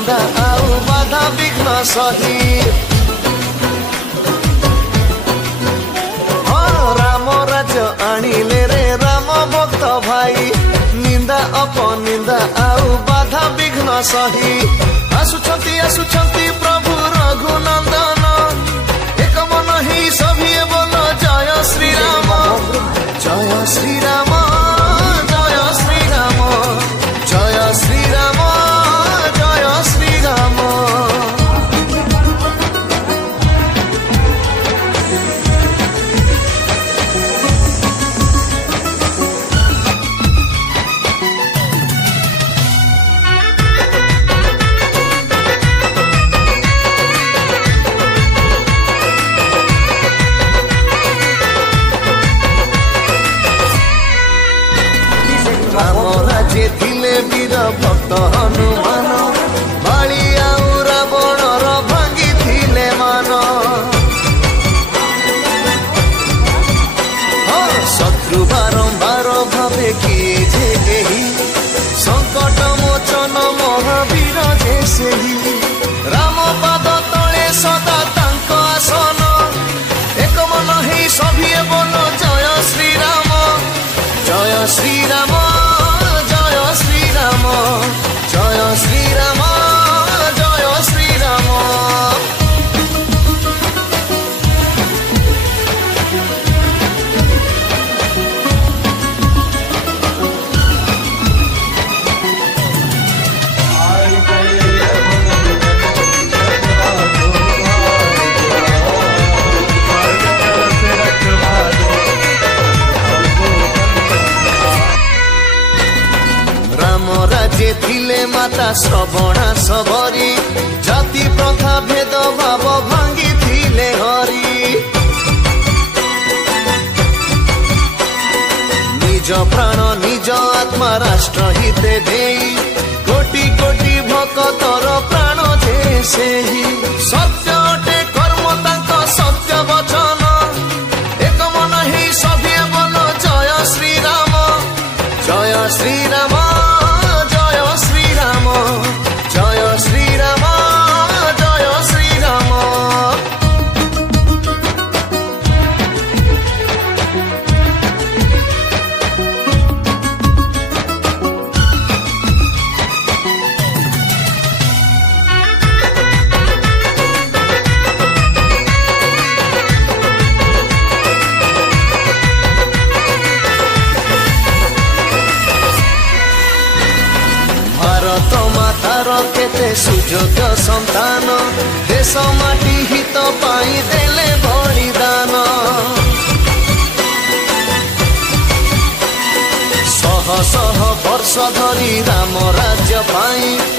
निंदा आउ बाधा विघ्न सही राम राज्य आनिले रे राम भक्त भाई निंदा अपनिंदा आउ बाधा विघ्न सही आसुछंती प्रभु रघुनंदन एक मन ही सभी बोलो जय श्री राम जय श्री राम जय श्री राम जय श्री राम जय श्री राम वीर भक्त हनुमान बाली आउ रावणर भांगी थिले मान शत्रु बारंबार भावे किए जे केही संकट मोचन महावीर जे सेही राम पाद तले सदा तांको आसन एक मन ही सभी बोलो जय श्री राम जय श्री राम जय श्री राम जय श्री राम जय श्री राम राज्य थिले माता श्रवणा सबरी जाति प्रथा भेद भाव भांगी थिले हरि निज प्राण निज आत्मा राष्ट्र हिते देई कोटि कोटि भक्तर प्राण जे सेही सत्य अटे कर्म तांक सत्य वचन एक मन ही सभी बोलो जय श्री राम जय श्री राम जय श्री राम जय श्री राम जय श्री राम भारत मातार केते सुजोग संतान देश माटी हित पाई देले बलिदान शह शह वर्ष धरी राम राज्य पाई